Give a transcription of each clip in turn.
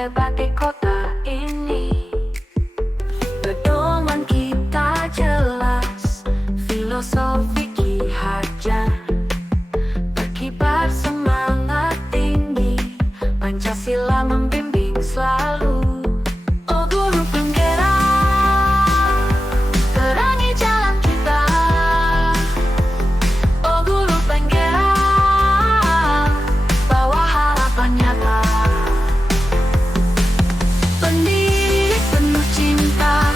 hebat di kota ini. Pedoman kita jelas, filosofi Ki Hajar berkibar semangat tinggi, Pancasila membimbing selalu. Oh guru penggerak, terangi jalan kita. Oh guru penggerak, bawa harapan nyata. Pendidik penuh cinta,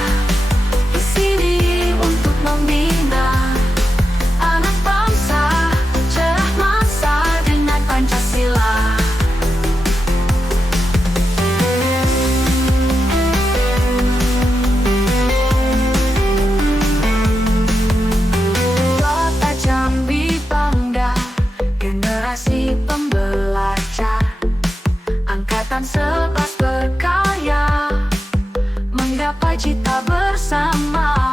di sini untuk membina anak bangsa, cerah masa dengan Pancasila. Kota Jambi bangga, generasi pembelajar, angkatan 11 berkarya, menggapai cita bersama.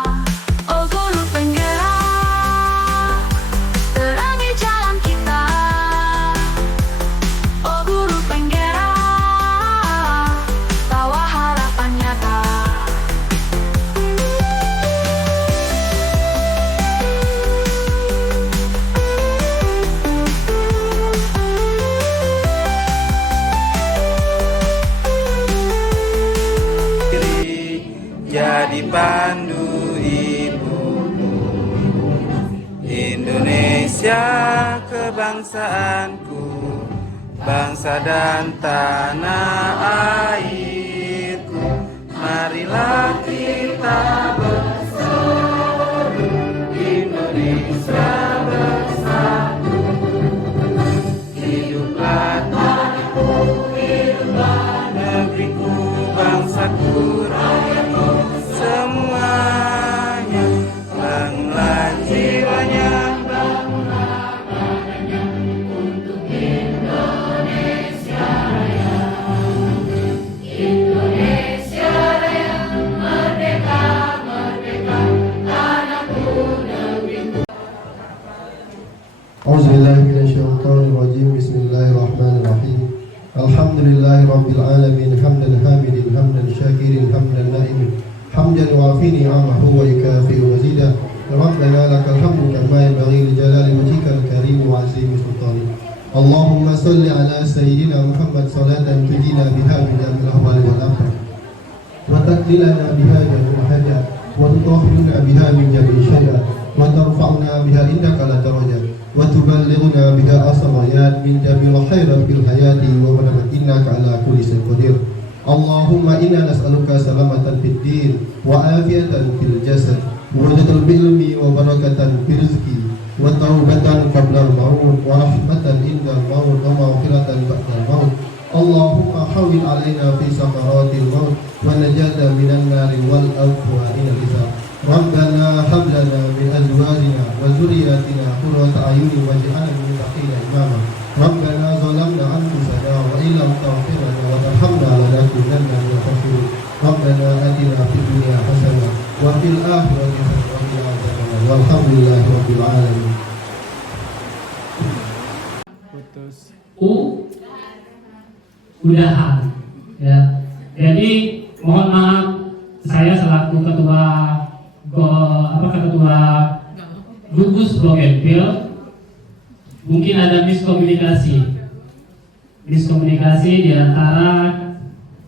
Oh guru penggerak, terangi jalan kita. Oh guru penggerak, bawa harapan nyata. Jadi pandu ibuku, Indonesia kebangsaanku, bangsa dan tanah airku. Marilah kita bersatu, Indonesia bersatu. Hiduplah tanahku, hiduplah negeriku, bangsaku, rakyatku, semuanya. Bangunlah jiwanya, bangunlah badannya untuk Indonesia Raya. Indonesia Raya, merdeka, merdeka, tanahku, negeriku. A'udzubillahi minasyaitonir rajim. Bismillahirrahmanirrahim. Alhamdulillahi rabbil alamin, hamdan hamidin, hamdan syakirin, hamdan na'imin, hamdan wafini amahu wa ikafi'u mazida. Rabbana lakal hamdu kama yanbaghi li jalali wajhikal karim wa azimi sultani. Allahumma salli ala sayyidina Muhammad salatan tujina biha min jamil ahwali wal afat, wa taqlilana biha jamil hajat, wa tutahhiruna biha min jamil syada, wa tarfa'una biha indaka la darajat, wa tuballighuna biha asrayat min jamil khairat fil hayati wa barakat, innaka ala kulli syai'in qadir. Allahumma inna nas'aluka salamatan fid din wa afiyatan fil jasad wa wajadal ilmi wa barakatan fil rizqi wa taubatan qabla al-maut wa rahmatan inda al-maut wa maghfiratan ba'da al-maut. Allahumma hawil alaina fi sakaratil maut wa najata minan nari wal afwa minal hisab. Rabbana hab lana min azwajina wa dhurriyyatina qurrata a'yunin waj'alna lil muttaqina imama. Rabbana zalamna anfusana wa illam taghfir lana wa tarhamna lanakunanna minal khasirin. Rabbana atina fid dunya hasanah wa fil akhirati hasanah wa qina adzabannar. Walhamdulillahi rabbil alamin. Udahan ya. Jadi mohon maaf, saya selaku ketua gugus Blokempil mungkin ada miskomunikasi di antara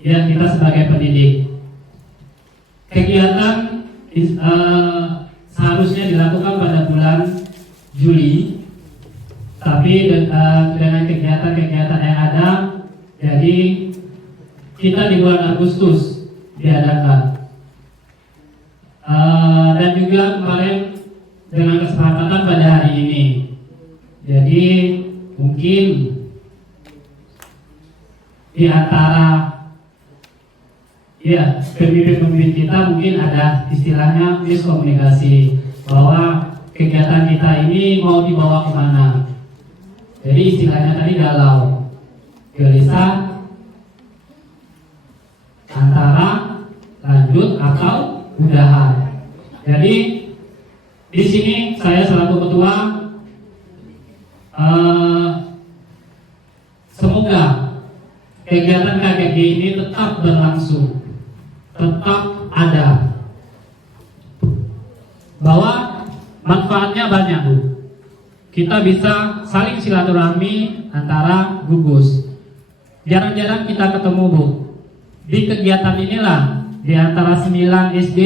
ya kita sebagai pendidik. Kegiatan seharusnya dilakukan pada bulan Juli, tapi dengan kegiatan-kegiatan yang ada, jadi kita di bulan Agustus diadakan. Dan juga kemarin dengan kesepakatan pada hari ini. Jadi mungkin di antara ya pemimpin-pemimpin kita mungkin ada istilahnya miskomunikasi bahwa kegiatan kita ini mau dibawa kemana. Jadi istilahnya tadi galau, gelisah antara lanjut atau udahan. Jadi di sini saya selaku ketua semoga kegiatan KKG ini tetap berlangsung, tetap ada. Bahwa manfaatnya banyak, Bu. Kita bisa saling silaturahmi antara gugus. Jarang-jarang kita ketemu, Bu. Di kegiatan inilah, di antara 9 SD,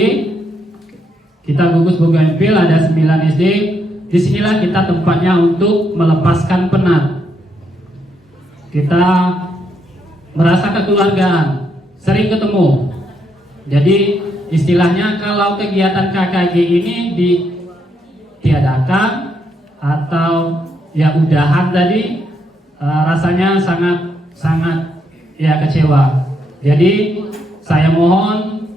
kita gugus Bougainville ada 9 SD. Disinilah kita tempatnya untuk melepaskan penat. Kita merasa kekeluargaan, sering ketemu. Jadi istilahnya kalau kegiatan KKG ini ditiadakan atau ya udahan tadi, rasanya sangat ya kecewa. Jadi saya mohon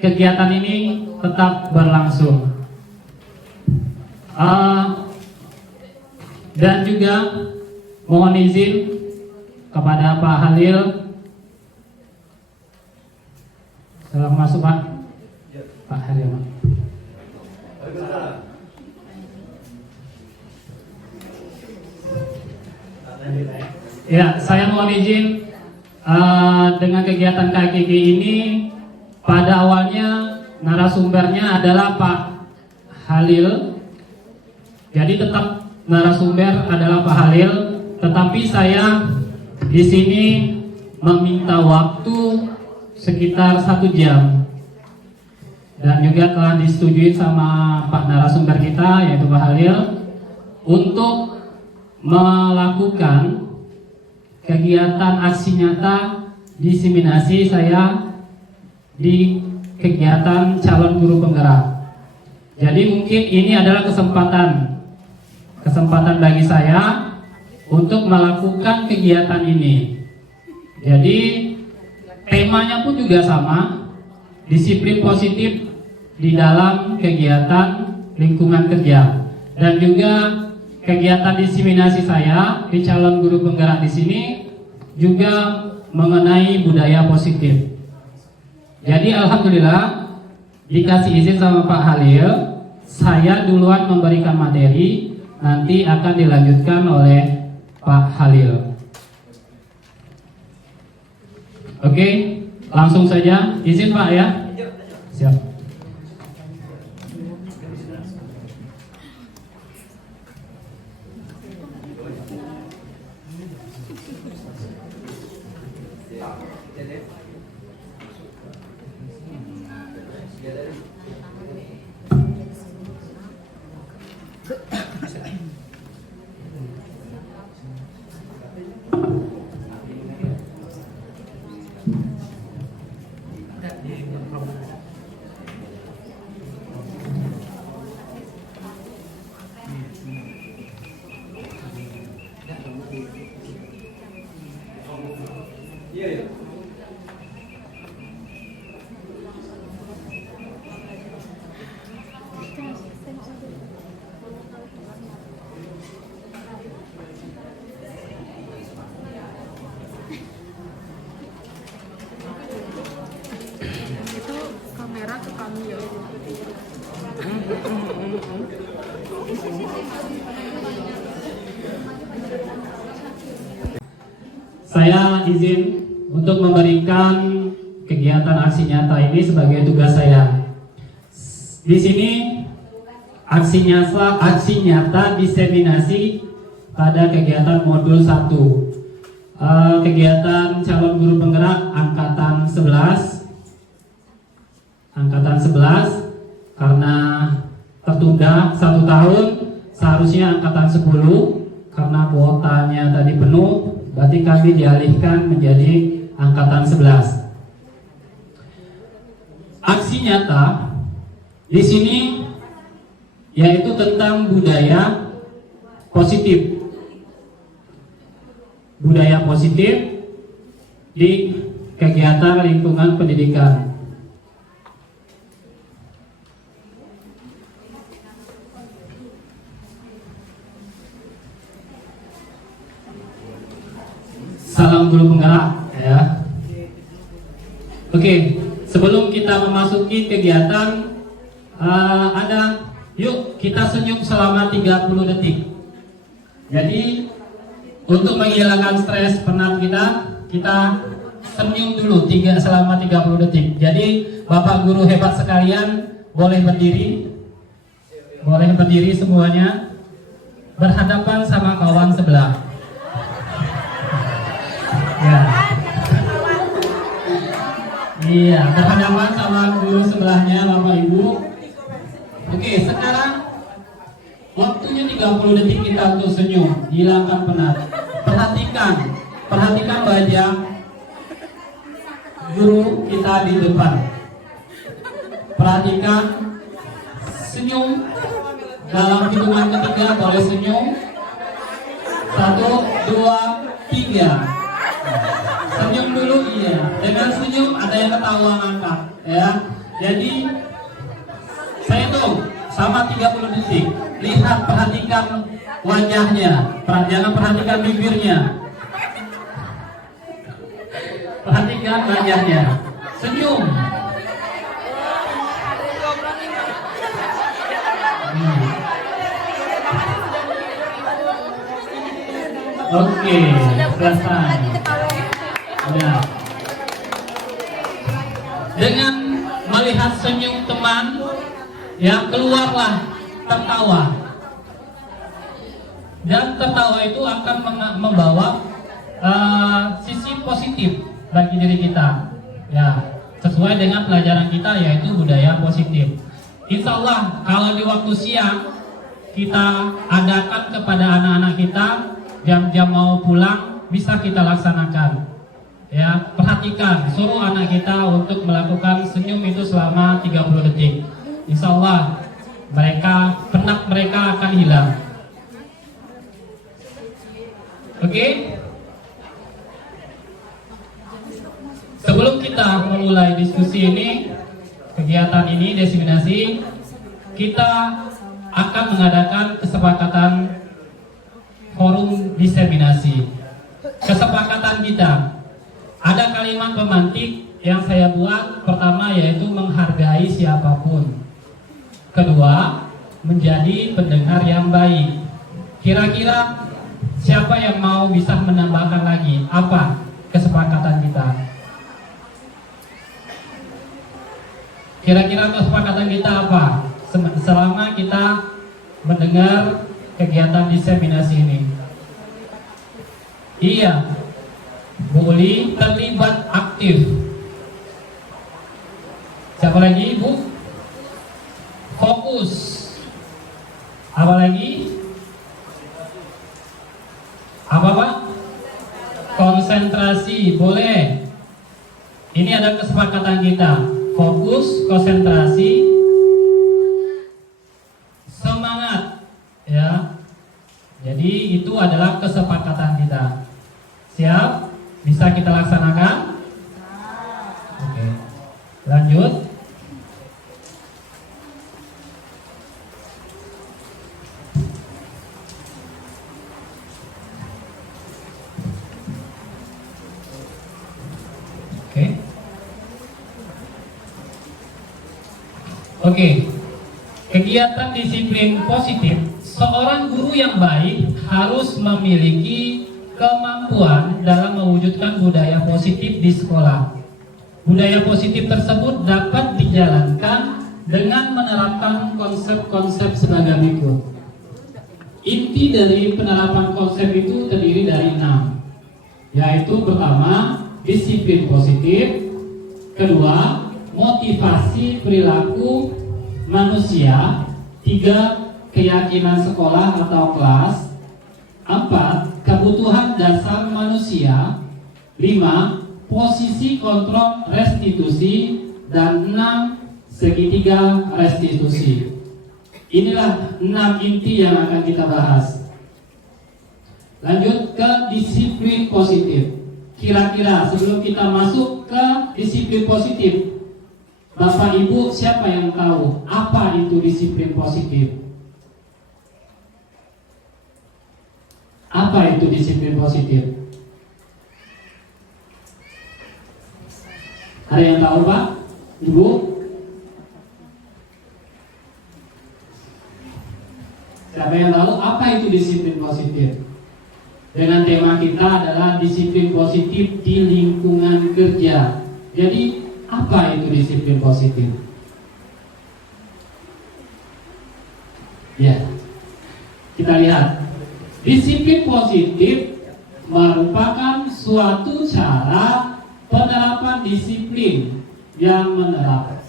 kegiatan ini tetap berlangsung. Dan juga mohon izin kepada Pak Halil. Salam masuk, Pak. Pak Halil. Ya, saya mohon izin dengan kegiatan KKG ini. Pada awalnya narasumbernya adalah Pak Halil. Jadi tetap narasumber adalah Pak Halil, tetapi saya di sini meminta waktu sekitar 1 jam. Dan juga telah disetujui sama Pak narasumber kita yaitu Pak Halil untuk melakukan kegiatan aksi nyata diseminasi saya di kegiatan calon guru penggerak. Jadi mungkin ini adalah kesempatan bagi saya untuk melakukan kegiatan ini. Jadi temanya pun juga sama, disiplin positif di dalam kegiatan lingkungan kerja. Dan juga kegiatan diseminasi saya di calon guru penggerak di sini juga mengenai budaya positif. Jadi alhamdulillah dikasih izin sama Pak Halil, saya duluan memberikan materi, nanti akan dilanjutkan oleh Pak Halil. Oke, langsung saja izin Pak ya. Siap. Itu kamera ke kami ya. Saya izin untuk memberikan kegiatan aksi nyata ini sebagai tugas saya. Di sini aksi nyata diseminasi pada kegiatan modul 1. Kegiatan calon guru penggerak angkatan 11 karena tertunda 1 tahun, seharusnya angkatan 10 karena kuotanya tadi penuh, berarti kami dialihkan menjadi angkatan 11. Aksi nyata di sini yaitu tentang budaya positif. Budaya positif di kegiatan lingkungan pendidikan. Salam guru penggerak ya. Oke, sebelum kita memasuki kegiatan yuk kita senyum selama 30 detik. Jadi untuk menghilangkan stres penat kita, kita senyum dulu selama 30 detik. Jadi Bapak guru hebat sekalian, boleh berdiri. Boleh berdiri semuanya. Berhadapan sama kawan sebelah. Ya. Iya, berhadapan sama guru sebelahnya Bapak Ibu. Oke, sekarang waktunya 30 detik kita untuk senyum, hilangkan penat. Perhatikan wajah guru kita di depan. Perhatikan senyum. Dalam hitungan ketiga boleh senyum. 1, 2, 3. Senyum dulu, iya. Dengan senyum ada yang ketawa ngangkat, ya. Jadi saya hitung sama 30 detik. Lihat, perhatikan wajahnya, jangan perhatikan bibirnya. Perhatikan wajahnya. Senyum. Oke, selesai. Ya. Dengan melihat senyum teman, ya keluarlah tertawa. Dan tertawa itu akan membawa sisi positif bagi diri kita. Ya, sesuai dengan pelajaran kita yaitu budaya positif. Insya Allah kalau di waktu siang kita adakan kepada anak-anak kita jam-jam mau pulang bisa kita laksanakan. Ya, perhatikan, suruh anak kita untuk melakukan senyum itu selama 30 detik. Insya Allah penat mereka akan hilang. Oke? Sebelum kita memulai diskusi ini, kegiatan ini, diseminasi, kita akan mengadakan kesepakatan forum diseminasi. Kesepakatan kita, ada kalimat pemantik yang saya buat. Pertama yaitu menghargai siapapun. Kedua, menjadi pendengar yang baik. Kira-kira siapa yang mau bisa menambahkan lagi? Apa kesepakatan kita? Kira-kira kesepakatan kita apa? Selama kita mendengar kegiatan diseminasi ini. Iya, Bu Uli terlibat aktif. Siapa lagi, Bu? Fokus. Apa lagi? Apa Pak? Konsentrasi, boleh. Ini ada kesepakatan kita. Fokus, konsentrasi, semangat, ya. Jadi itu adalah kesepakatan kita. Siap? Bisa kita laksanakan? Oke. Lanjut. Oke, kegiatan disiplin positif. Seorang guru yang baik harus memiliki kemampuan dalam mewujudkan budaya positif di sekolah. Budaya positif tersebut dapat dijalankan dengan menerapkan konsep-konsep sebagai berikut. Inti dari penerapan konsep itu terdiri dari 6, yaitu pertama, disiplin positif. Kedua, motivasi perilaku manusia. 3, keyakinan sekolah atau kelas. 4, kebutuhan dasar manusia. 5, posisi kontrol restitusi. Dan 6, segitiga restitusi. Inilah 6 inti yang akan kita bahas. Lanjut ke disiplin positif. Kira-kira sebelum kita masuk ke disiplin positif, Bapak Ibu siapa yang tahu apa itu disiplin positif? Apa itu disiplin positif? Ada yang tahu Pak? Ibu? Siapa yang tahu apa itu disiplin positif? dengan tema kita adalah disiplin positif di lingkungan kerja. Jadi apa itu disiplin positif? Ya, kita lihat. Disiplin positif merupakan suatu cara penerapan disiplin yang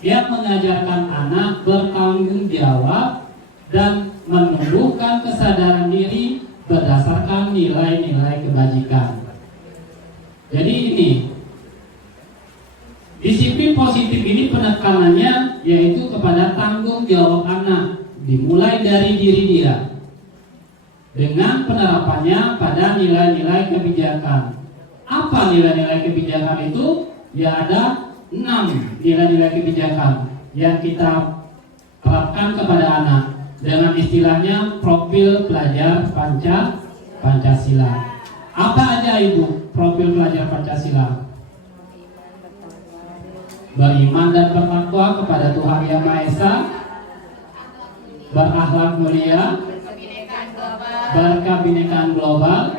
mengajarkan anak bertanggung jawab dan menumbuhkan kesadaran diri berdasarkan nilai-nilai kebajikan. Jadi ini disiplin positif ini penekanannya yaitu kepada tanggung jawab anak, dimulai dari diri dia dengan penerapannya pada nilai-nilai kebijakan. Apa nilai-nilai kebijakan itu? Ya ada 6 nilai-nilai kebijakan yang kita terapkan kepada anak dengan istilahnya profil pelajar Pancasila. Apa aja Ibu profil pelajar Pancasila? Beriman dan bertakwa kepada Tuhan Yang Maha Esa, berakhlak mulia, berkebinekaan global,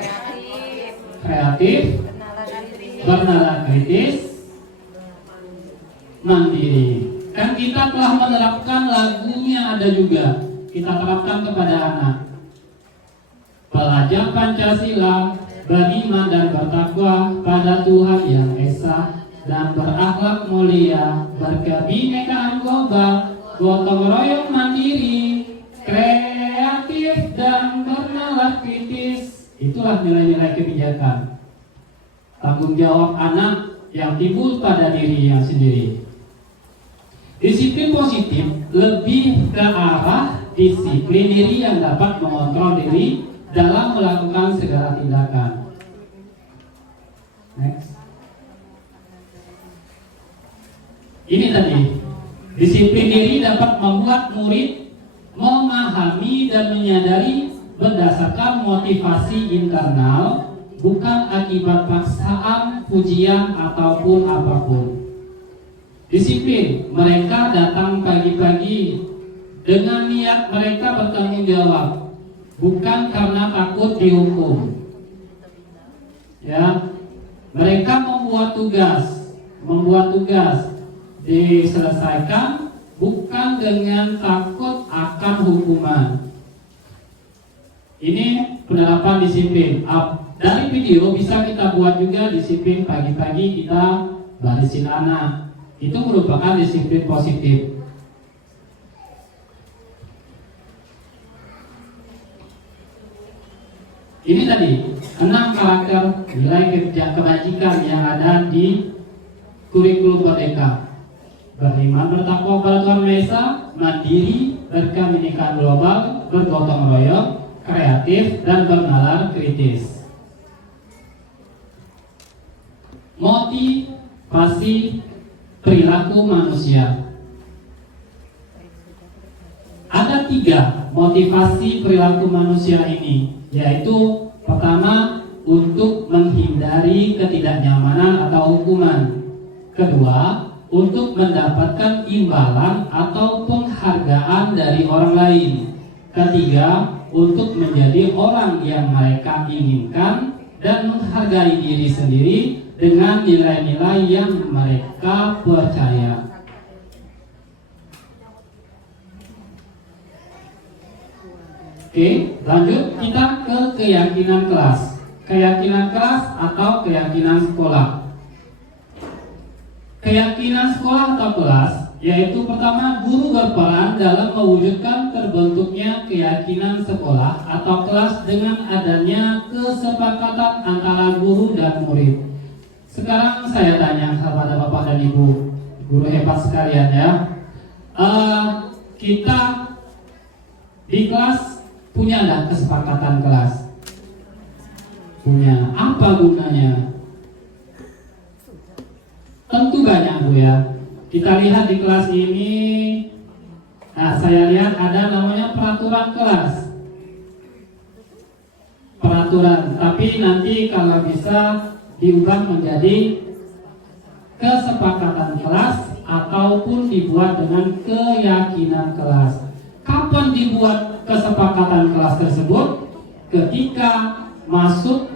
kreatif, bernalar kritis, mandiri. Kan kita telah menerapkan lagunya ada juga. Kita terapkan kepada anak. Pelajar Pancasila, beriman dan bertakwa pada Tuhan Yang Esa dan berakhlak mulia, berkebinekaan global, gotong royong mandiri, kreatif dan bernalar kritis. Itulah nilai-nilai kebijakan. Tanggung jawab anak yang timbul pada dirinya sendiri. Disiplin positif lebih ke arah disiplin diri yang dapat mengontrol diri dalam melakukan segala tindakan. Next. Ini tadi, disiplin diri dapat membuat murid memahami dan menyadari berdasarkan motivasi internal, bukan akibat paksaan, pujian, ataupun apapun. Disiplin, mereka datang pagi-pagi dengan niat mereka bertanggung jawab, bukan karena takut dihukum. Ya, mereka membuat tugas diselesaikan bukan dengan takut akan hukuman. Ini penerapan disiplin. Dari video bisa kita buat juga disiplin pagi-pagi kita barisin anak. Itu merupakan disiplin positif. Ini tadi 6 karakter nilai kebajikan yang ada di kurikulum Merdeka. Beriman bertakwa pada Tuhan Maha Esa, mandiri, berkebinekaan global, bergotong royong, kreatif dan bernalar kritis. Motivasi perilaku manusia. Ada 3 motivasi perilaku manusia ini, yaitu pertama, untuk menghindari ketidaknyamanan atau hukuman. Kedua, untuk mendapatkan imbalan atau penghargaan dari orang lain. Ketiga, untuk menjadi orang yang mereka inginkan dan menghargai diri sendiri dengan nilai-nilai yang mereka percaya. Oke, lanjut kita ke keyakinan kelas. Keyakinan kelas atau keyakinan sekolah. Keyakinan sekolah atau kelas yaitu pertama, guru berperan dalam mewujudkan terbentuknya keyakinan sekolah atau kelas dengan adanya kesepakatan antara guru dan murid. Sekarang saya tanya kepada Bapak dan Ibu guru hebat sekalian ya, kita di kelas punya ada kesepakatan kelas? Punya. Apa gunanya? Tentu banyak Bu ya. Kita lihat di kelas ini, nah saya lihat ada namanya peraturan kelas. Peraturan, tapi nanti kalau bisa diubah menjadi kesepakatan kelas ataupun dibuat dengan keyakinan kelas. Kapan dibuat kesepakatan kelas tersebut? Ketika masuk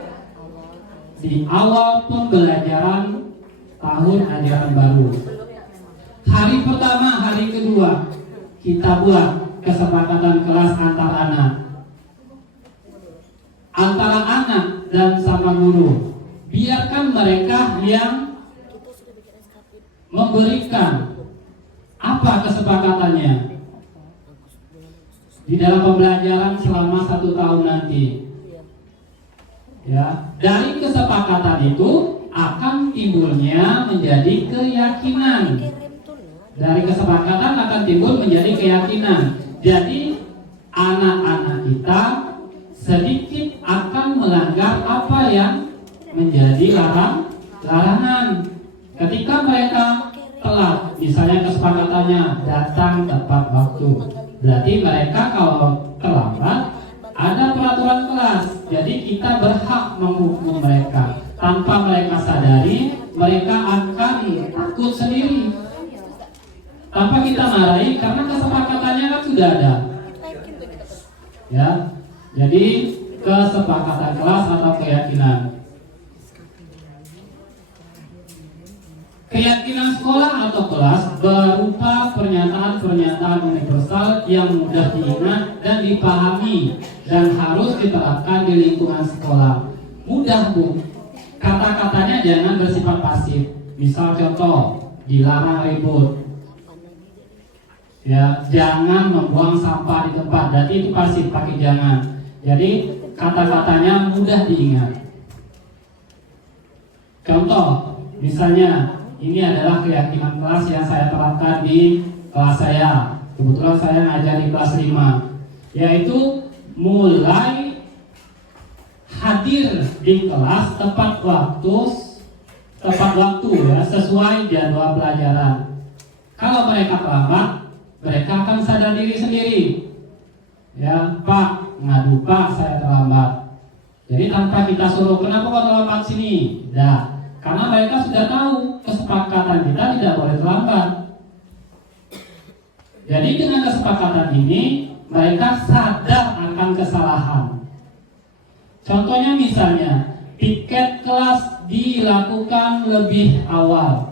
di awal pembelajaran tahun ajaran baru. Hari pertama, hari kedua kita buat kesepakatan kelas antar anak dan sama guru. Biarkan mereka yang memberikan apa kesepakatannya di dalam pembelajaran selama 1 tahun nanti. Ya, dari kesepakatan itu akan timbulnya menjadi keyakinan. Dari kesepakatan akan timbul menjadi keyakinan. Jadi anak-anak kita sedikit akan melanggar apa yang menjadi larangan. Ketika mereka telat, misalnya kesepakatannya datang tepat waktu, berarti mereka kalau terlambat ada peraturan kelas. Jadi kita berhak menghukum mereka. Tanpa mereka sadari, mereka akan takut sendiri. Tanpa kita marahi, karena kesepakatannya kan sudah ada. Ya, jadi kesepakatan kelas atau keyakinan. Keyakinan sekolah atau kelas berupa pernyataan-pernyataan universal yang mudah diingat dan dipahami dan harus diterapkan di lingkungan sekolah. Mudah, Bu. Kata-katanya jangan bersifat pasif. Misal contoh, dilarang ribut. Ya, jangan membuang sampah di tempat. Berarti itu pasif, pakai jangan. Jadi kata-katanya mudah diingat. Contoh, misalnya ini adalah keyakinan kelas yang saya terapkan di kelas saya. Kebetulan saya ngajar di kelas 5, yaitu mulai hadir di kelas tepat waktu ya, sesuai jadwal pelajaran. Kalau mereka terlambat, mereka akan sadar diri sendiri. Ya, Pak, ngadu Pak, saya terlambat. Jadi tanpa kita suruh, kenapa kau terlambat sini? Dah. Karena mereka sudah tahu kesepakatan kita tidak boleh terlambat. Jadi dengan kesepakatan ini mereka sadar akan kesalahan. Contohnya misalnya piket kelas dilakukan lebih awal.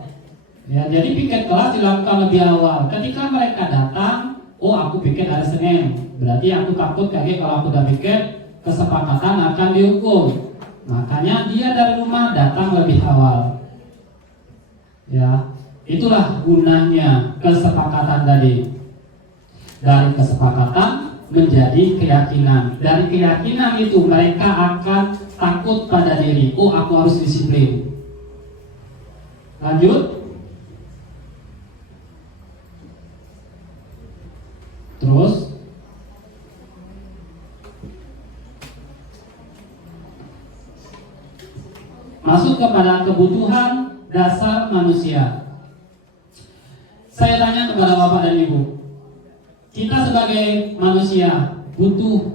Ya, jadi piket kelas dilakukan lebih awal. Ketika mereka datang, oh aku piket hari Senin, berarti aku takut kayak kalau aku udah piket kesepakatan akan dihukum. Makanya dia dari rumah datang lebih awal. Ya, itulah gunanya kesepakatan tadi. Dari kesepakatan menjadi keyakinan. Dari keyakinan itu mereka akan takut pada diri. Oh, aku harus disiplin. Lanjut. Terus masuk kepada kebutuhan dasar manusia. Saya tanya kepada Bapak dan Ibu, kita sebagai manusia butuh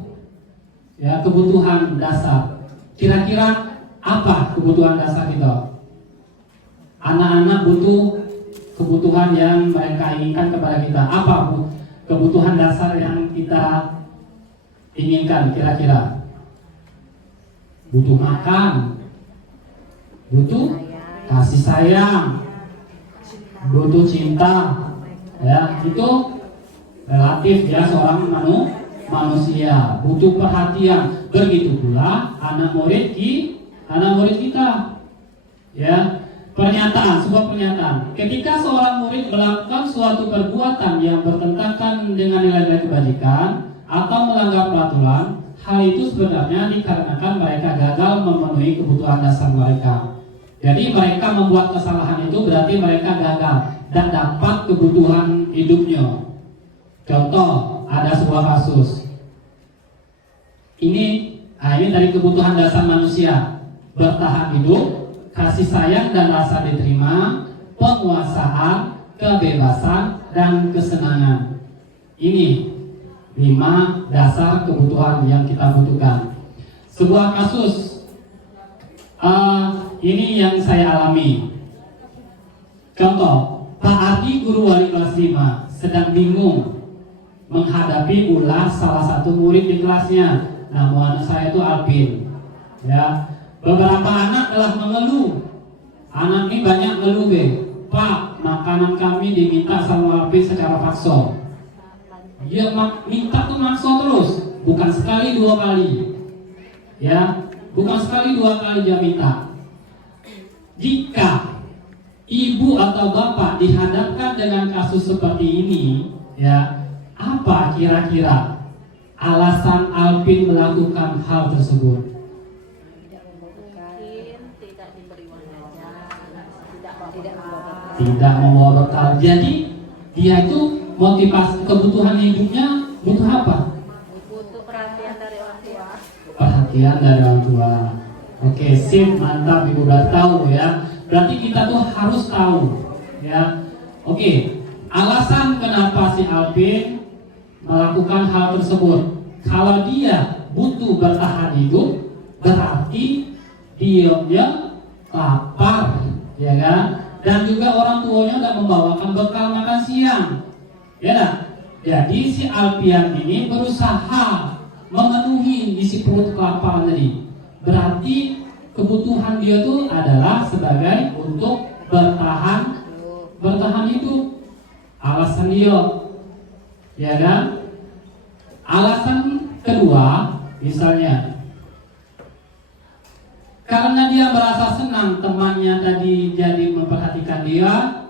ya kebutuhan dasar. Kira-kira apa kebutuhan dasar kita? Anak-anak butuh kebutuhan yang mereka inginkan kepada kita. Apa kebutuhan dasar yang kita inginkan kira-kira? Butuh makan, butuh kasih sayang, butuh cinta, ya itu relatif ya seorang manusia butuh perhatian. Begitu pula anak murid kita, ya sebuah pernyataan. Ketika seorang murid melakukan suatu perbuatan yang bertentangan dengan nilai-nilai kebajikan atau melanggar peraturan, hal itu sebenarnya dikarenakan mereka gagal memenuhi kebutuhan dasar mereka. Jadi mereka membuat kesalahan itu berarti mereka gagal dan dapat kebutuhan hidupnya. Contoh, ada sebuah kasus. Ini dari kebutuhan dasar manusia: bertahan hidup, kasih sayang dan rasa diterima, penguasaan, kebebasan dan kesenangan. Ini 5 dasar kebutuhan yang kita butuhkan. Sebuah kasus ini yang saya alami. Contoh, Pak Ardi, guru wali kelas 5, sedang bingung menghadapi ulas salah satu murid di kelasnya. Nama anak saya itu Alvin. Ya, Beberapa anak telah mengeluh. Anak ini banyak ngeluh, Pak, makanan kami diminta sama Alpin secara paksa. Dia minta tuh maksa terus, bukan sekali dua kali. Ya, bukan sekali dua kali dia minta. Jika ibu atau bapak dihadapkan dengan kasus seperti ini, ya, apa kira-kira alasan Alpin melakukan hal tersebut? Tidak membawa bekal. Jadi dia itu motivasi kebutuhan hidupnya butuh apa? Butuh perhatian dari orang tua. Perhatian dari orang tua. Oke, sip, mantap, ibu udah tahu ya. Berarti kita tuh harus tahu, ya. Oke, alasan kenapa si Alpin melakukan hal tersebut. Kalau dia butuh bertahan hidup, berarti dia lapar, ya kan? Dan juga orang tuanya tidak membawakan bekal makan siang, ya kan? Jadi si Alpian ini berusaha memenuhi isi perut kelaparan tadi. Berarti kebutuhan dia itu adalah sebagai untuk bertahan hidup. Alasan dia, ya kan? Alasan kedua, misalnya karena dia merasa senang temannya tadi jadi memperhatikan dia.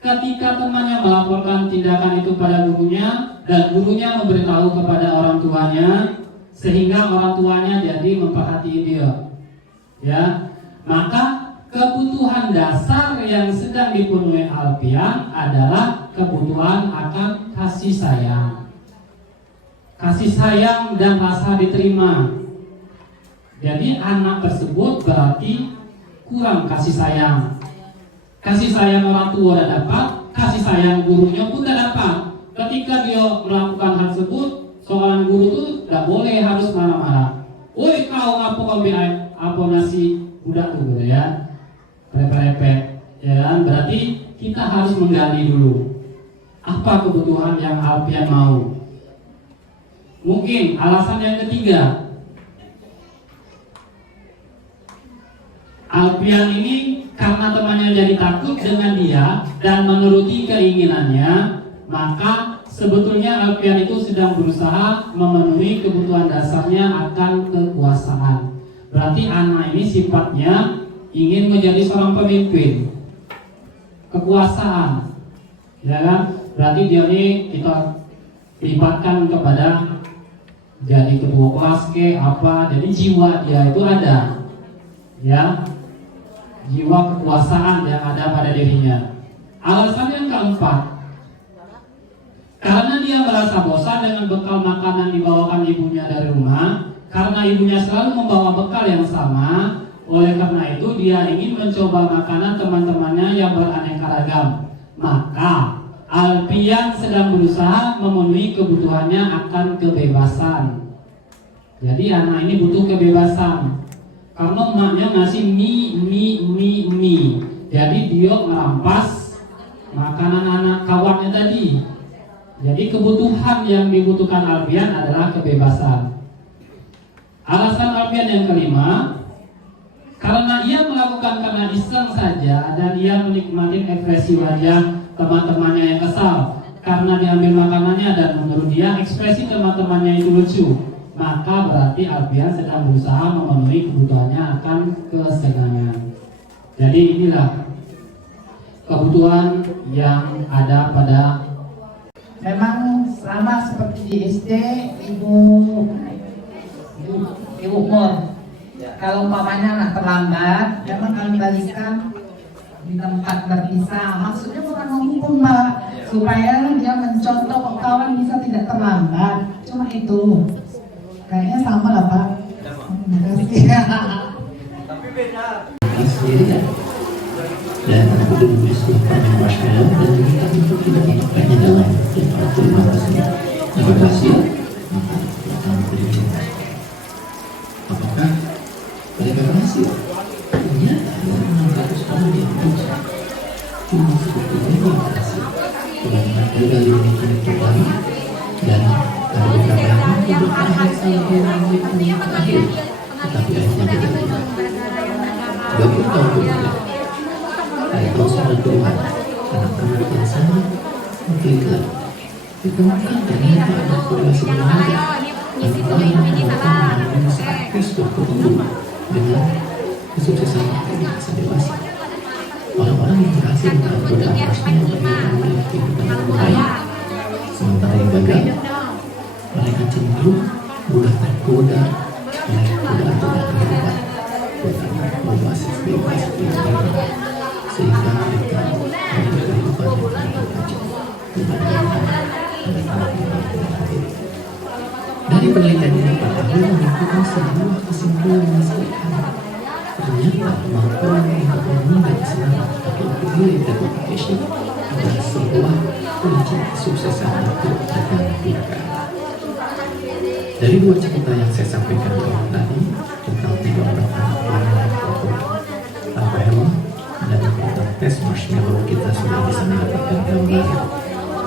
Ketika temannya melaporkan tindakan itu pada gurunya dan gurunya memberitahu kepada orang tuanya, sehingga orang tuanya jadi memperhatiin dia, ya, maka kebutuhan dasar yang sedang dipenuhi Alpian adalah kebutuhan akan kasih sayang dan rasa diterima. Jadi anak tersebut berarti kurang kasih sayang. Kasih sayang orang tua tidak dapat, kasih sayang gurunya pun tidak dapat. Ketika dia melakukan hal tersebut, seorang guru itu tidak boleh harus marah-marah. Woi kau apa nasi budak gitu ya, repet-repet, ya kan? Berarti kita harus menggali dulu apa kebutuhan yang Alpian mau. Mungkin alasan yang ketiga, Alpian ini karena temannya jadi takut dengan dia dan menuruti keinginannya, maka sebetulnya Alpian itu sedang berusaha memenuhi kebutuhan dasarnya akan kekuasaan. Berarti anak ini sifatnya ingin menjadi seorang pemimpin, kekuasaan, ya kan? Berarti dia ini kita libatkan kepada jadi ketua kelas ke apa, jadi jiwa dia itu ada, ya, jiwa kekuasaan yang ada pada dirinya. Alasan yang keempat, karena dia merasa bosan dengan bekal makanan dibawakan ibunya dari rumah, karena ibunya selalu membawa bekal yang sama. Oleh karena itu dia ingin mencoba makanan teman-temannya yang beraneka ragam. Maka Alpian sedang berusaha memenuhi kebutuhannya akan kebebasan. Jadi anak ini butuh kebebasan. Karena emaknya ngasih mie. Jadi dia merampas makanan anak kawannya tadi. Jadi kebutuhan yang dibutuhkan Alpian adalah kebebasan. Alasan Alpian yang kelima, karena ia melakukan karena iseng saja dan ia menikmati ekspresi wajah teman-temannya yang kesal karena diambil makanannya dan menurut dia ekspresi teman-temannya itu lucu, maka berarti Alpian sedang berusaha memenuhi kebutuhannya akan kesenangan. Jadi inilah kebutuhan yang ada pada. Memang sama seperti di SD, ibu umur. Kalau umpamanya anak terlambat, memang kami bagikan di tempat berpisah. Maksudnya bukan menghukum, Mbak, supaya dia mencontoh kawan bisa tidak terlambat. Cuma itu. Kayaknya sama lah, Pak. Terima kasih. Tapi beda. Dan aku menulis kepada masyarakat dan kita itu tidak melakukannya dalam terima kasih. Terima kasih. Apakah mereka berhasil? Ternyata dari 600 orang yang berusaha cuma seperti ini berhasil. Kebanyakan dari itu kami dan ada beberapa yang bertahan sampai menit terakhir, tetapi akhirnya tidak. kuliah. Pada tahun 90-an, anak-anak yang sangat mengklik ditemukan ternyata anak kuliah sebenarnya Facebook ketemu dengan kesuksesan di masa dewasa. Orang-orang yang berhasil dengan godaan rasmi memiliki kehidupan yang baik, sementara yang gagal mereka cenderung mudah tergoda oleh godaan-godaan kehidupan, terutama berbasis bebas pilihan, sehingga mereka memiliki kehidupan yang lebih maju dibandingkan anak-anak yang berhasil. Dari penelitian ini kami menentukan sebuah kesimpulan yang sederhana. Ternyata kemampuan untuk menunda kesenangan atau delayed gratification adalah sebuah kunci kesuksesan untuk tergantikan. Dari dua cerita yang saya sampaikan tadi tentang 3 orang anak yang tanpa helm dan tentang tes marshmallow, kita sudah bisa mendapatkan gambaran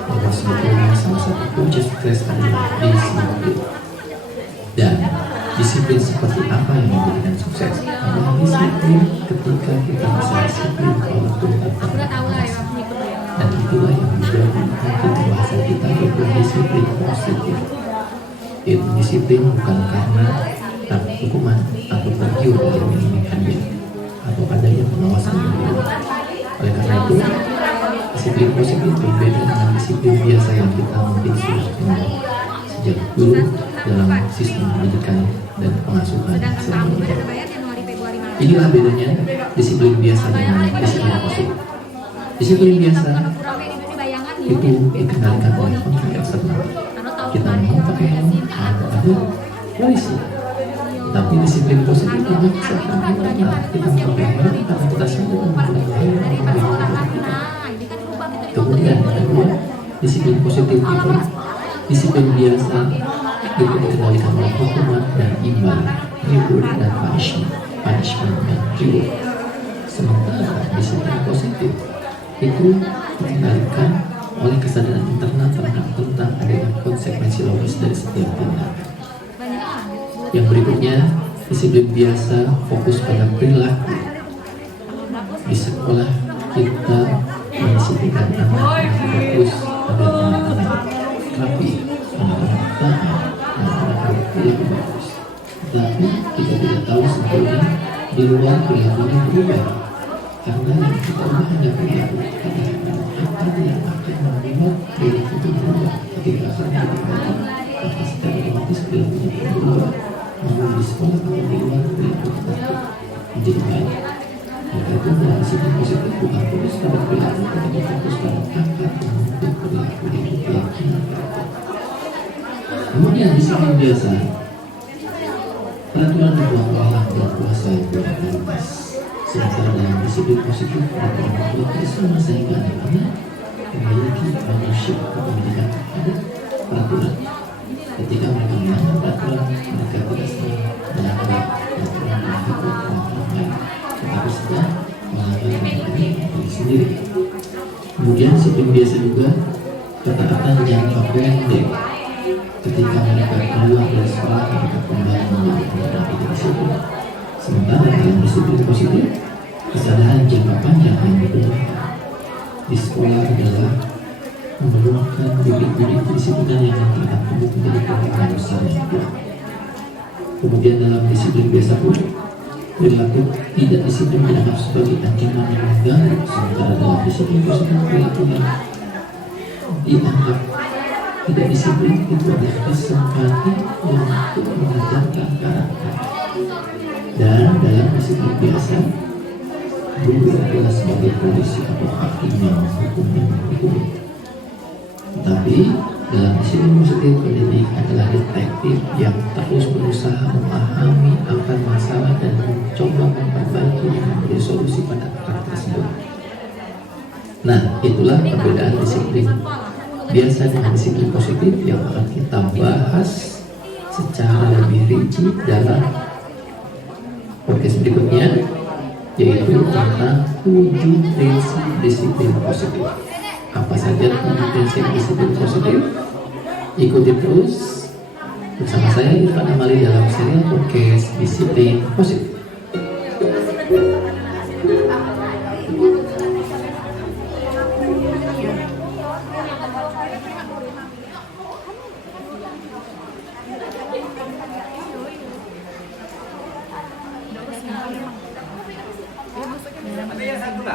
bahwa sebetulnya salah satu kunci sukses adalah disiplin. Dan disiplin seperti apa yang memberikan sukses? Adalah disiplin ketika kita bisa disiplin walaupun tanpa motivasi. Dan itulah yang menjadi mungkin bahasa kita yaitu disiplin positif. Yaitu disiplin bukan karena takut hukuman atau tergiur dari iming-iming hadiah atau adanya pengawasan yang berlebihan. Oleh karena itu, disiplin positif berbeda dengan disiplin biasa yang kita mungkin sudah kenal sejak dulu dalam sistem pendidikan dan pengasuhan sebelumnya. Inilah bedanya disiplin biasa dengan disiplin positif. Disiplin biasa itu dikendalikan oleh konflik eksternal. Kita mau pakai helm atau ada polisi. Tapi disiplin positif itu misalkan kita pakai helm karena kita sadar menggunakan helm. Kemudian kedua, disiplin positif itu disiplin biasa itu dikendalikan oleh hukuman dan imbal, reward dan punishment dan reward. Sementara disiplin positif itu dikendalikan oleh kesadaran internal tentang adanya konsekuensi logis dari setiap tindakan. Yang berikutnya, disiplin biasa fokus pada perilaku. Di sekolah kita mendisiplinkan anak fokus pada anak-anak rapi, anak-anak taat, anak-anak perilaku bagus. Tapi kita tidak tahu sebetulnya di luar perilakunya berubah, karena yang kita ubah hanya perilaku kita. Apa yang akan membuat perilaku itu berubah ketika akan dilakukan, maka secara otomatis perilakunya berubah. Namun di sekolah atau di luar perilaku kita menjadi baik. Maka itu dalam disiplin positif bukan fokus pada perilaku, tetapi fokus pada apa yang membuat perilaku hidup yang kita. Kemudian disiplin biasa, peraturan dibuat oleh yang berkuasa yang berkualitas. Sementara dalam disiplin positif, peraturan dibuat bersama sehingga anak-anak memiliki ownership kepemilikan terhadap peraturan. Ketika mereka melanggar peraturan, mereka tidak sedang melanggar peraturan yang dibuat oleh orang lain, tetapi sedang melanggar peraturan diri sendiri. Kemudian disiplin biasa juga ketaatan jangka pendek. Ketika mereka keluar dari sekolah, mereka kembali menjadi anak tidak disiplin. Sementara dalam disiplin positif, kesadaran jangka panjang yang diperlukan di sekolah adalah menurunkan bibit-bibit kedisiplinan yang nanti akan tumbuh menjadi pemikiran besar yang kuat. Kemudian dalam disiplin biasa pun, perilaku tidak disiplin dianggap sebagai ancaman yang mengganggu, sementara dalam disiplin positif perilaku yang dianggap tidak disiplin itu adalah kesempatan untuk mengajarkan karakter. Dan dalam disiplin biasa, guru adalah sebagai polisi atau hakim yang menghukum dan menghukumi. Tetapi dalam disiplin positif, pendidik adalah detektif yang terus berusaha memahami akar masalah dan mencoba memperbaiki dan memberi solusi pada akar tersebut. Nah, itulah perbedaan disiplin biasa dengan disiplin positif yang akan kita bahas secara lebih rinci dalam podcast berikutnya, yaitu tentang 7 prinsip disiplin positif. Apa saja 7 prinsip disiplin positif? Ikuti terus bersama saya Irfan Amali dalam serial podcast Disiplin Positif.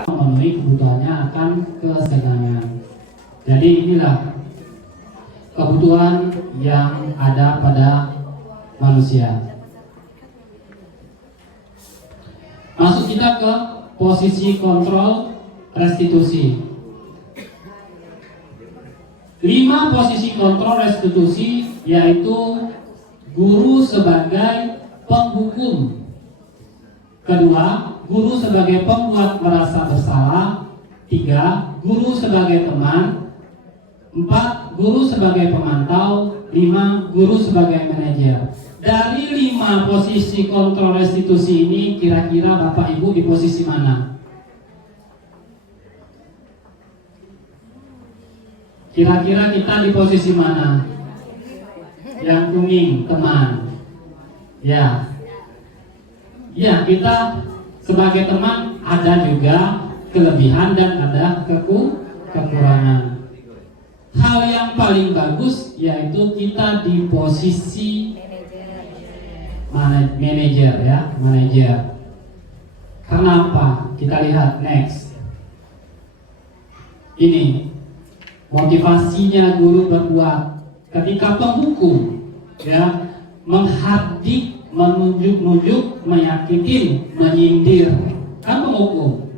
memenuhi kebutuhannya akan kesenangan. Jadi inilah kebutuhan yang ada pada manusia. Masuk kita ke posisi kontrol restitusi. 5 posisi kontrol restitusi yaitu guru sebagai penghukum. Kedua, guru sebagai pembuat merasa bersalah. 3, guru sebagai teman. 4, guru sebagai pemantau. 5, guru sebagai manajer. Dari 5 posisi kontrol restitusi ini, kira-kira Bapak Ibu di posisi mana? Kira-kira kita di posisi mana? Yang kuning, teman. Ya, kita sebagai teman ada juga kelebihan dan ada kekurangan. Hal yang paling bagus yaitu kita di posisi manajer ya, manajer. Karena apa? Kita lihat next. Ini motivasinya guru berbuat ketika penghukum ya, menghardik, menunjuk-nunjuk, meyakinkan, menyindir. Kan penghukum.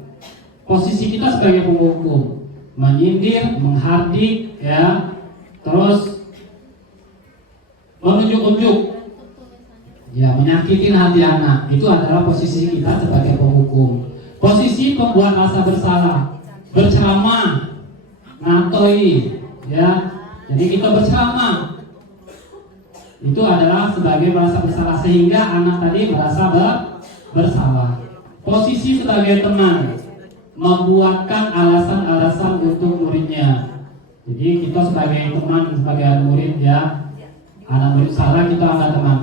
Posisi kita sebagai penghukum, menyindir, menghardik ya, terus menunjuk-nunjuk. Ya, menyakitin hati anak, itu adalah posisi kita sebagai penghukum. Posisi pembuat rasa bersalah, berceramah, ngatoi, ya. Jadi kita berceramah, itu adalah sebagai merasa bersalah sehingga anak tadi merasa bersalah. Posisi sebagai teman, membuatkan alasan-alasan untuk muridnya. Jadi kita sebagai teman, sebagai murid ya, anak murid salah kita anggap teman.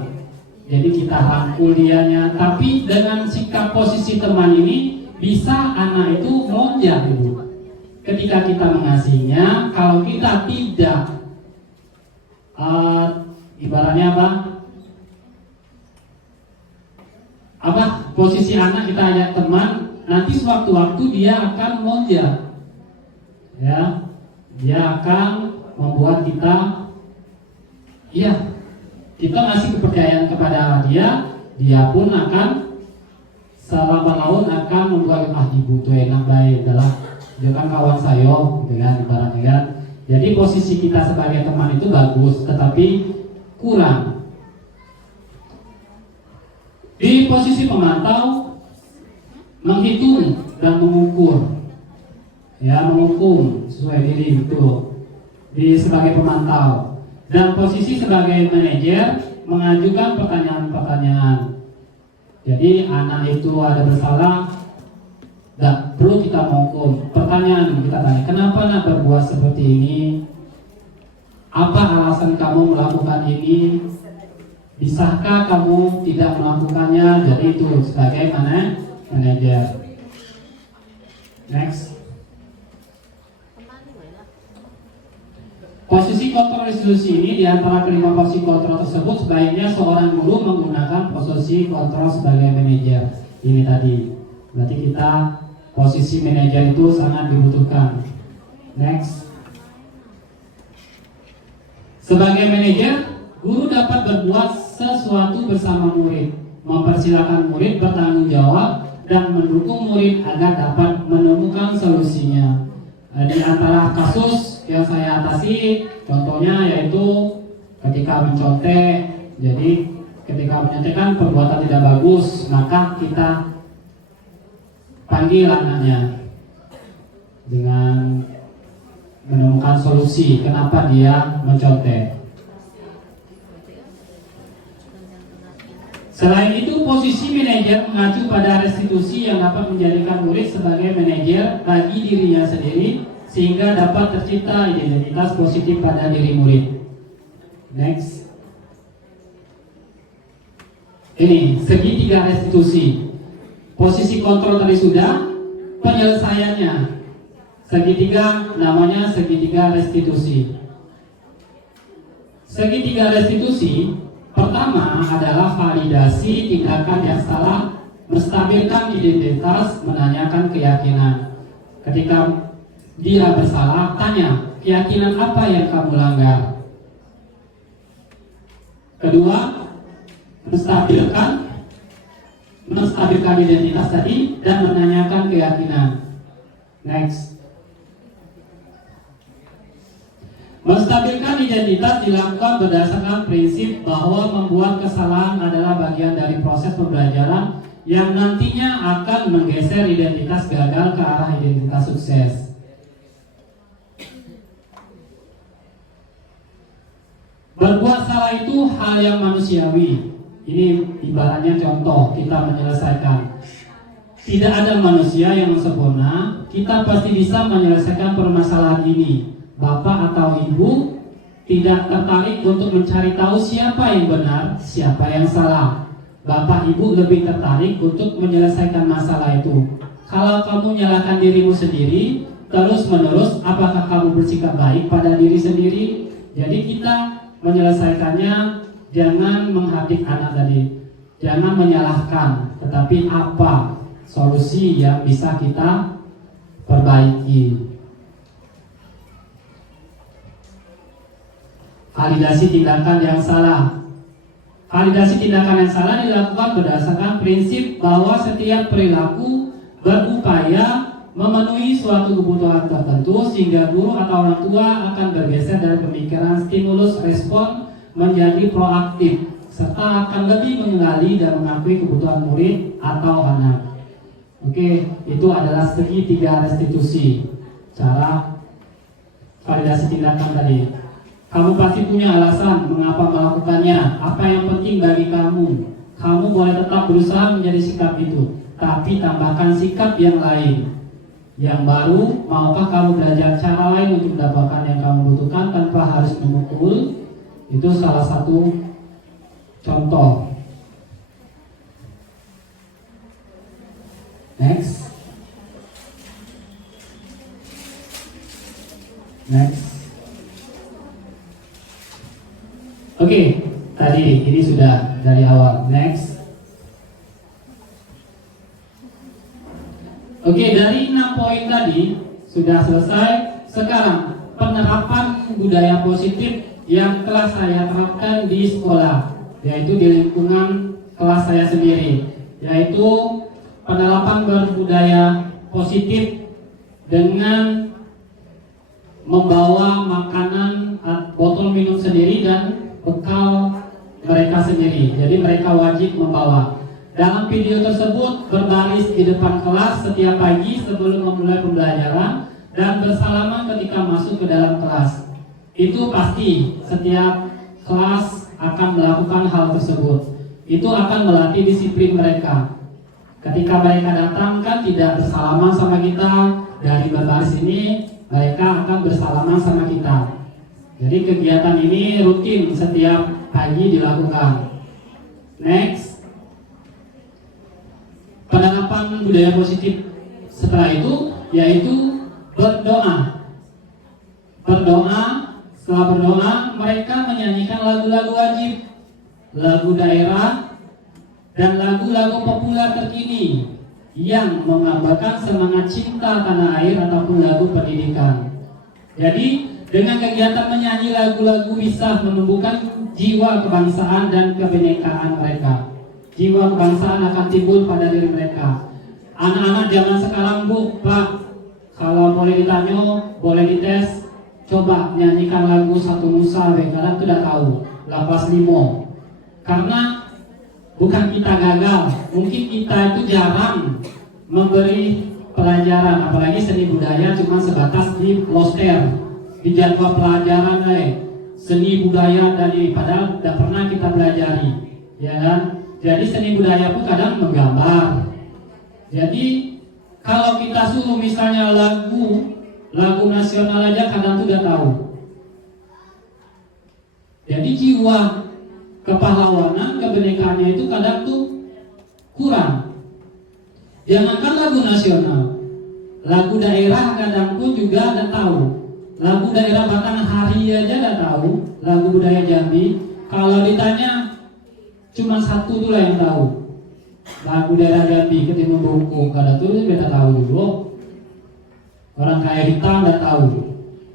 Jadi kita rangkul dianya, tapi dengan sikap posisi teman ini bisa anak itu monjak ibu. Ketika kita mengasihinya, kalau kita tidak ibaratnya apa posisi anak kita ajak teman, nanti sewaktu-waktu dia akan monjak, ya, dia akan membuat kita, ya. Kita ngasih kepercayaan kepada dia pun akan selambat laun akan membuat ibu tuh enak baik adalah dia kan kawan saya, dengan ibaratnya kan. Jadi posisi kita sebagai teman itu bagus, tetapi kurang. Di posisi pemantau, menghitung dan mengukur, ya menghukum sesuai diri itu di sebagai pemantau. Dan posisi sebagai manajer mengajukan pertanyaan-pertanyaan. Jadi anak itu ada bersalah, tidak perlu kita menghukum. Pertanyaan kita tanya, kenapa nak berbuat seperti ini? Apa alasan kamu melakukan ini? Bisakah kamu tidak melakukannya? Jadi itu sebagai manajer. Next. Posisi kontrol restitusi ini di antara kelima posisi kontrol tersebut sebaiknya seorang guru menggunakan posisi kontrol sebagai manajer. Ini tadi. Berarti kita posisi manajer itu sangat dibutuhkan. Next. Sebagai manajer, guru dapat berbuat sesuatu bersama murid, mempersilahkan murid bertanggung jawab dan mendukung murid agar dapat menemukan solusinya. Di antara kasus yang saya atasi, contohnya yaitu ketika mencontek. Jadi ketika menyontekkan perbuatan tidak bagus, maka kita panggil anaknya dengan menemukan solusi kenapa dia mencontek. Selain itu, posisi manajer mengacu pada restitusi yang dapat menjadikan murid sebagai manajer bagi dirinya sendiri sehingga dapat tercipta identitas positif pada diri murid. Next. Ini segitiga restitusi. Posisi kontrol tadi sudah, penyelesaiannya segitiga, namanya segitiga restitusi. Segitiga restitusi pertama adalah validasi tindakan yang salah menstabilkan identitas, menanyakan keyakinan. Ketika dia bersalah, tanya, keyakinan apa yang kamu langgar? Kedua, menstabilkan identitas tadi dan menanyakan keyakinan. Next. Menstabilkan identitas dilakukan berdasarkan prinsip bahwa membuat kesalahan adalah bagian dari proses pembelajaran yang nantinya akan menggeser identitas gagal ke arah identitas sukses. Berbuat salah itu hal yang manusiawi. Ini ibaratnya contoh kita menyelesaikan. Tidak ada manusia yang sempurna. Kita pasti bisa menyelesaikan permasalahan ini. Bapak atau ibu tidak tertarik untuk mencari tahu siapa yang benar, siapa yang salah. Bapak ibu lebih tertarik untuk menyelesaikan masalah itu. Kalau kamu nyalahkan dirimu sendiri, terus menerus, apakah kamu bersikap baik pada diri sendiri? Jadi kita menyelesaikannya jangan menghadik anak tadi, jangan menyalahkan, tetapi apa solusi yang bisa kita perbaiki. Validasi tindakan yang salah. Validasi tindakan yang salah dilakukan berdasarkan prinsip bahwa setiap perilaku berupaya memenuhi suatu kebutuhan tertentu sehingga guru atau orang tua akan bergeser dari pemikiran stimulus respon menjadi proaktif serta akan lebih mengenali dan mengakui kebutuhan murid atau anak. Oke, itu adalah segitiga restitusi cara validasi tindakan tadi. Kamu pasti punya alasan mengapa melakukannya, apa yang penting bagi kamu. Kamu boleh tetap berusaha menjadi sikap itu, tapi tambahkan sikap yang lain, yang baru. Maukah kamu belajar cara lain untuk mendapatkan yang kamu butuhkan tanpa harus memukul? Itu salah satu contoh. Next. Oke, tadi ini sudah dari awal. Next. Oke, dari 6 poin tadi sudah selesai. Sekarang penerapan budaya positif yang telah saya terapkan di sekolah, yaitu di lingkungan kelas saya sendiri, yaitu penerapan berbudaya positif dengan membawa makanan, botol minum sendiri dan bekal mereka sendiri. Jadi mereka wajib membawa. Dalam video tersebut berbaris di depan kelas setiap pagi sebelum memulai pembelajaran dan bersalaman ketika masuk ke dalam kelas. Itu pasti setiap kelas akan melakukan hal tersebut. Itu akan melatih disiplin mereka. Ketika mereka datang kan tidak bersalaman sama kita, dari berbaris ini mereka akan bersalaman sama kita. Jadi kegiatan ini rutin setiap pagi dilakukan. Next. Penerapan budaya positif setelah itu yaitu berdoa. Setelah berdoa mereka menyanyikan lagu-lagu wajib, lagu daerah, dan lagu-lagu populer terkini yang menggambarkan semangat cinta tanah air ataupun lagu pendidikan. Jadi dengan kegiatan menyanyi lagu-lagu bisa menumbuhkan jiwa kebangsaan dan kebinekaan mereka. Jiwa kebangsaan akan timbul pada diri mereka. Anak-anak zaman sekarang, Bu, Pak, kalau boleh ditanya, boleh dites, coba nyanyikan lagu Satu Nusa, kalian sudah tahu, Lapas Limo. Karena bukan kita gagal, mungkin kita itu jarang memberi pelajaran, apalagi seni budaya cuma sebatas di loster, di jadwal pelajaran seni budaya tadi, padahal tidak pernah kita pelajari, ya kan? Jadi seni budaya pun kadang menggambar. Jadi kalau kita suruh misalnya lagu nasional aja kadang tidak tahu. Jadi jiwa kepahlawanan, kebinekaannya itu kadang tuh kurang. Jangankan lagu nasional, lagu daerah kadang pun juga tidak tahu. Lagu daerah Batangan Hari aja tidak tahu, lagu budaya Jambi. Kalau ditanya cuma satu tuh yang tahu. lagu daerah Jambi ketimbang buku kada tuh beta tahu dulu. Orang kaya hitam udah tahu,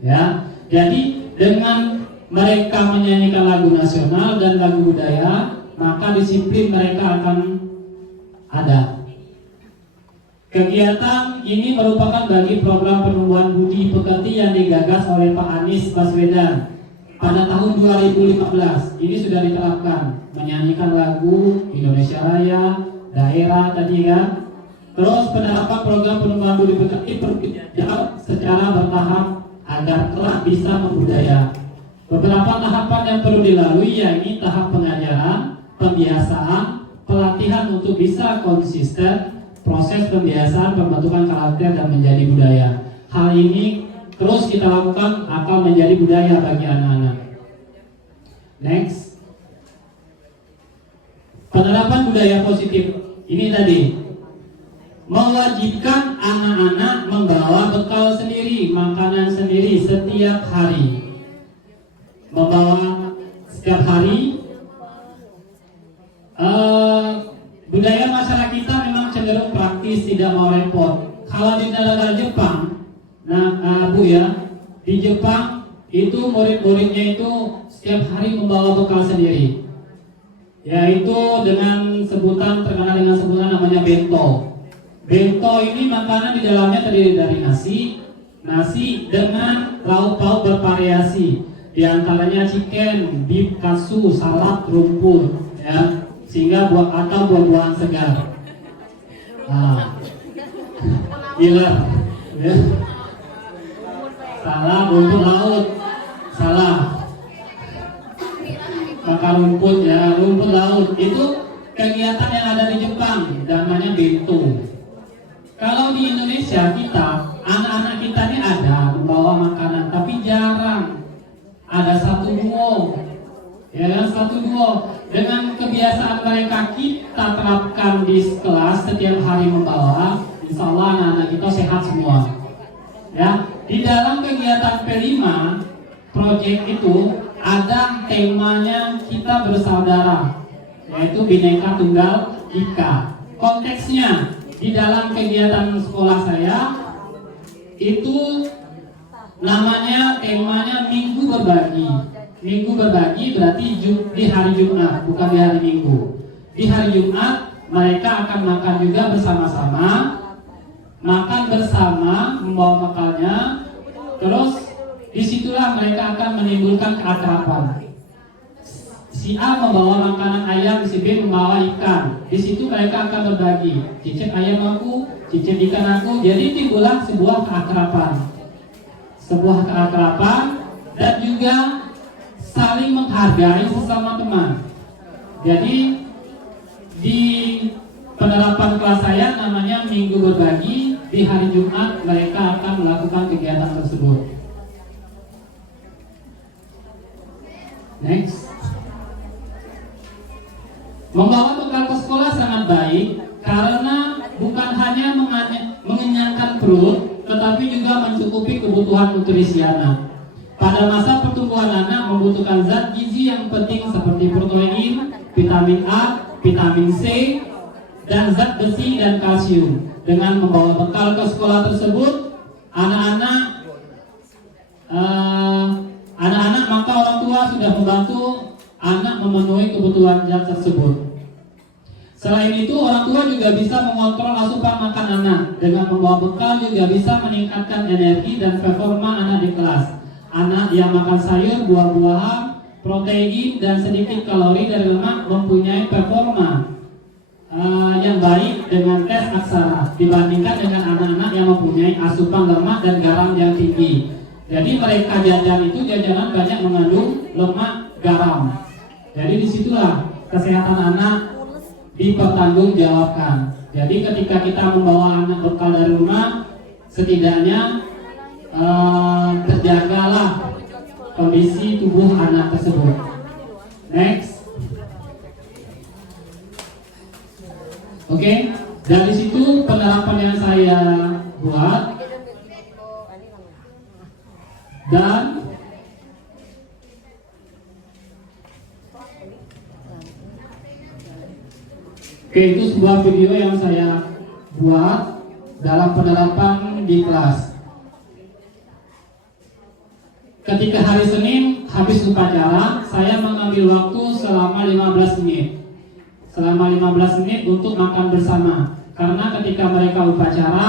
ya. Jadi dengan mereka menyanyikan lagu nasional dan lagu budaya, maka disiplin mereka akan ada. Kegiatan ini merupakan bagi program penumbuhan budi pekerti yang digagas oleh Pak Anies Baswedan pada tahun 2015. Ini sudah diterapkan, menyanyikan lagu Indonesia Raya, daerah tadi kan. Terus penerapan program pengembangan budi pekerti secara bertahap agar kelak bisa membudaya. Beberapa tahapan yang perlu dilalui yakni tahap pengajaran, pembiasaan, pelatihan untuk bisa konsisten, proses pembiasaan, pembentukan karakter dan menjadi budaya. Hal ini terus kita lakukan akan menjadi budaya bagi anak-anak. Next. Penerapan budaya positif ini tadi mewajibkan anak-anak membawa bekal sendiri, makanan sendiri setiap hari. Membawa setiap hari. Budaya masyarakat kita memang cenderung praktis, tidak mau repot. Kalau di negara Jepang, Bu ya, di Jepang itu murid-muridnya itu setiap hari membawa bekal sendiri, yaitu dengan sebutan terkenal dengan sebutan namanya bento. Bento ini makanan di dalamnya terdiri dari nasi dengan lauk pauk bervariasi, di antaranya chicken, beef, katsu, salad, rumput, ya, sehingga buah-buahan segar. Gila, ya. Salah, rumput laut, salah. Maka rumput ya, rumput laut itu kegiatan yang ada di Jepang, namanya bento. Kalau di Indonesia kita, anak-anak kita ini ada membawa makanan, tapi jarang. Ada satu duo, ya satu duo. Dengan kebiasaan mereka kita terapkan di kelas setiap hari membawa, insya Allah anak-anak kita sehat semua. Ya, di dalam kegiatan P5 project itu ada temanya kita bersaudara, yaitu Bhinneka Tunggal Ika. Konteksnya di dalam kegiatan sekolah saya itu namanya temanya Minggu Berbagi. Minggu Berbagi berarti di hari Jumat, bukan di hari Minggu. Di hari Jumat mereka akan makan juga bersama-sama, makan bersama membawa bekalnya. Terus disitulah mereka akan menimbulkan keakraban. Si A membawa makanan ayam, si B membawa ikan. Di situ mereka akan berbagi. Cicip ayam aku, cicip ikan aku. Jadi timbullah sebuah keakraban. Sebuah keakraban dan juga saling menghargai sesama teman. Jadi di penerapan kelas saya namanya Minggu Berbagi. Di hari Jumat mereka akan melakukan kegiatan tersebut. Next. Membawa bekal ke sekolah sangat baik karena bukan hanya mengenyangkan perut, tetapi juga mencukupi kebutuhan nutrisi anak. Pada masa pertumbuhan anak membutuhkan zat gizi yang penting seperti protein, vitamin A, vitamin C, dan zat besi dan kalsium. Dengan membawa bekal ke sekolah tersebut, anak-anak maka orang tua sudah membantu anak memenuhi kebutuhan zat tersebut. Selain itu, orang tua juga bisa mengontrol asupan makan anak. Dengan membawa bekal juga bisa meningkatkan energi dan performa anak di kelas. Anak yang makan sayur, buah-buahan, protein, dan sedikit kalori dari lemak mempunyai performa yang baik dengan tes aksara dibandingkan dengan anak-anak yang mempunyai asupan lemak dan garam yang tinggi. Jadi mereka jajan itu jajanan banyak mengandung lemak, garam. Jadi disitulah kesehatan anak dipertanggungjawabkan. Jadi ketika kita membawa anak bekal dari rumah, setidaknya terjagalah kondisi tubuh anak tersebut. Next. Oke, dari situ penerapan yang saya buat dan Oke, itu sebuah video yang saya buat dalam penerapan di kelas. Ketika hari Senin habis upacara, saya mengambil waktu selama 15 menit. Selama 15 menit untuk makan bersama. Karena ketika mereka upacara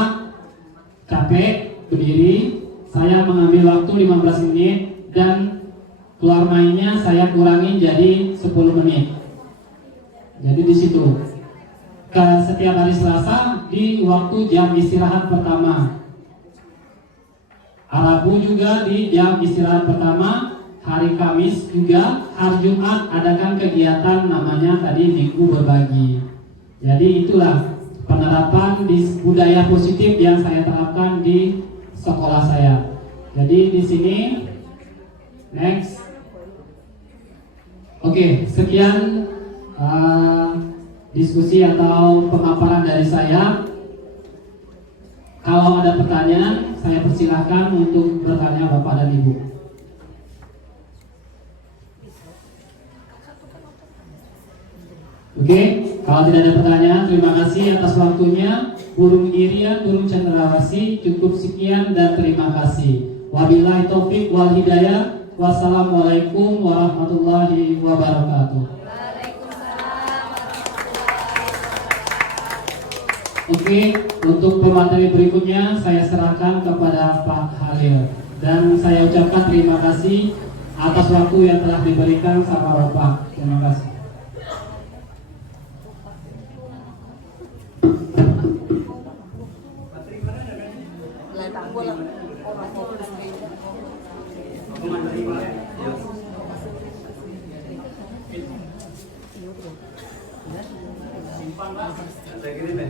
capek berdiri, saya mengambil waktu 15 menit dan keluar mainnya saya kurangin jadi 10 menit. Jadi di situ. Setiap hari Selasa di waktu jam istirahat pertama. Rabu juga di jam istirahat pertama. Hari Kamis juga, hari Jumat adakan kegiatan namanya tadi Minggu Berbagi. Jadi itulah penerapan di budaya positif yang saya terapkan di sekolah saya. Jadi di sini next. Oke, sekian diskusi atau pemaparan dari saya. Kalau ada pertanyaan, saya persilahkan untuk bertanya Bapak dan Ibu. Oke, kalau tidak ada pertanyaan, terima kasih atas waktunya. Burung Irian, Burung Cendrawasih, cukup sekian dan terima kasih. Wabillahi taufik wal hidayah. Wassalamualaikum warahmatullahi wabarakatuh. Oke, untuk pemateri berikutnya saya serahkan kepada Pak Halil. Dan saya ucapkan terima kasih atas waktu yang telah diberikan sama Bapak. Terima kasih. Saya kirim ya.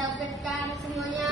mentargetkan semuanya